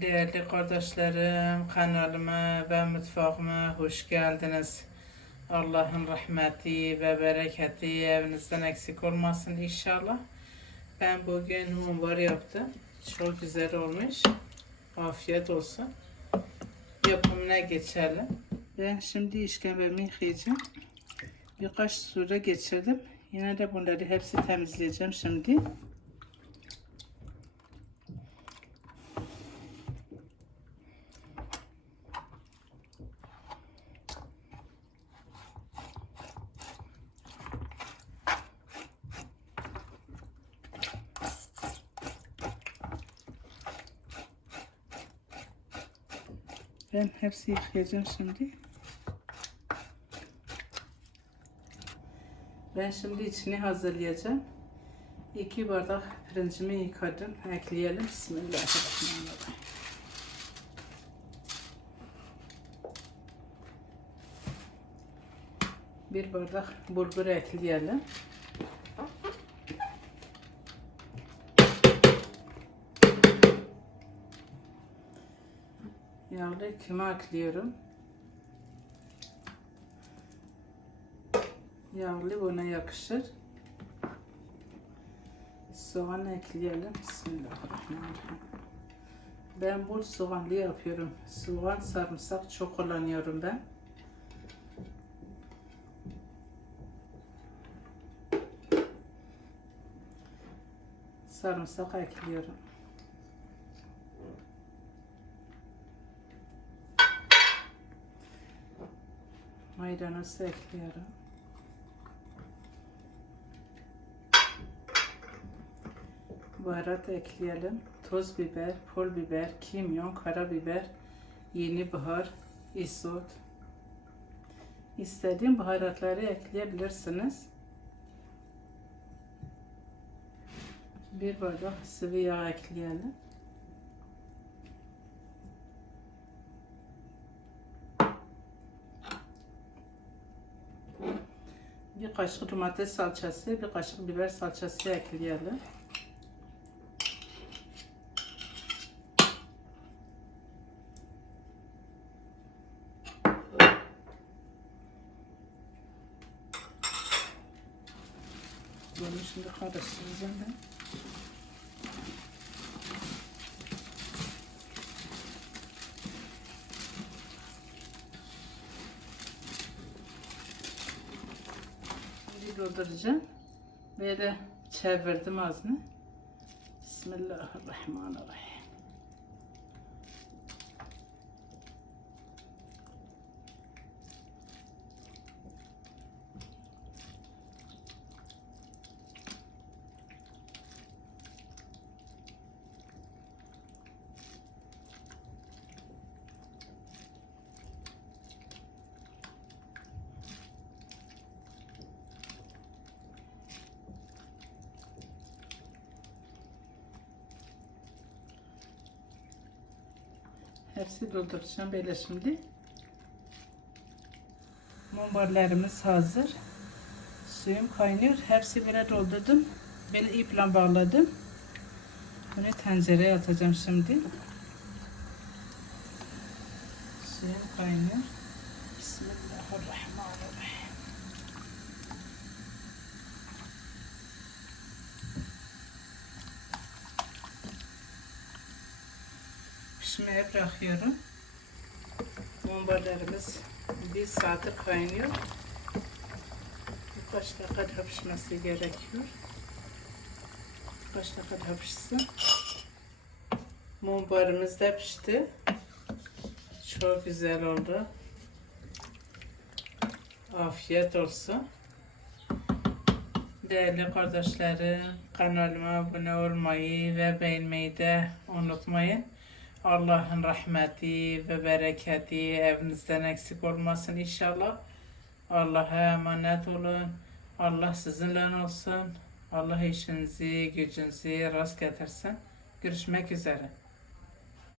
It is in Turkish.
Değerli kardeşlerim, kanalıma ve mutfağıma hoş geldiniz. Allah'ın rahmeti ve bereketi evinizden eksik olmasın inşallah. Ben bugün mumbar yaptım. Çok güzel olmuş. Afiyet olsun. Yapımına geçelim. Ben şimdi işkembemi yıkayacağım. Birkaç sure geçirdim. Yine de bunları hepsi temizleyeceğim şimdi. Ben hepsi yıkayacağım şimdi. Ben şimdi içini hazırlayacağım. İki bardak pirincimi yıkadım. Ekleyelim. Bismillahirrahmanirrahim. Bir bardak bulgur ekleyelim. Yağlı küme ekliyorum. Yağlı buna yakışır. Soğan ekleyelim. Bismillahirrahmanirrahim. Ben bol soğanlı yapıyorum. Soğan, sarımsak çok kullanıyorum ben. Sarımsak ekliyorum. Maydanoz ekliyorum. Baharat ekleyelim. Toz biber, pul biber, kimyon, karabiber, yeni bahar, isot. İstediğin baharatları ekleyebilirsiniz. Bir bardak sıvı yağ ekleyelim. Bir kaşık domates salçası, bir kaşık biber salçası ekleyelim. Bunu şimdi karıştıracağım ben. Şimdi dolduracağım. Böyle çevirdim ağzını. Bismillahirrahmanirrahim. Hepsi dolduracağım böyle şimdi. Mumbarlarımız hazır. Suyum kaynıyor. Hepsi böyle doldurdum. Böyle iple bağladım. Bunu tencereye atacağım şimdi. Suyum kaynıyor. Bismillahirrahmanirrahim. Pişmeye bırakıyorum. Mumbarlarımız bir saattir kaynıyor. Birkaç dakika daha pişmesi gerekiyor. Birkaç dakika daha pişsin. Mumbarımız da pişti. Çok güzel oldu. Afiyet olsun. Değerli kardeşlerim, kanalıma abone olmayı ve beğenmeyi de unutmayın. Allah'ın rahmeti ve bereketi evinizden eksik olmasın inşallah. Allah'a emanet olun. Allah sizinle olsun. Allah işinizi, gücünüzü rast getirsin. Görüşmek üzere.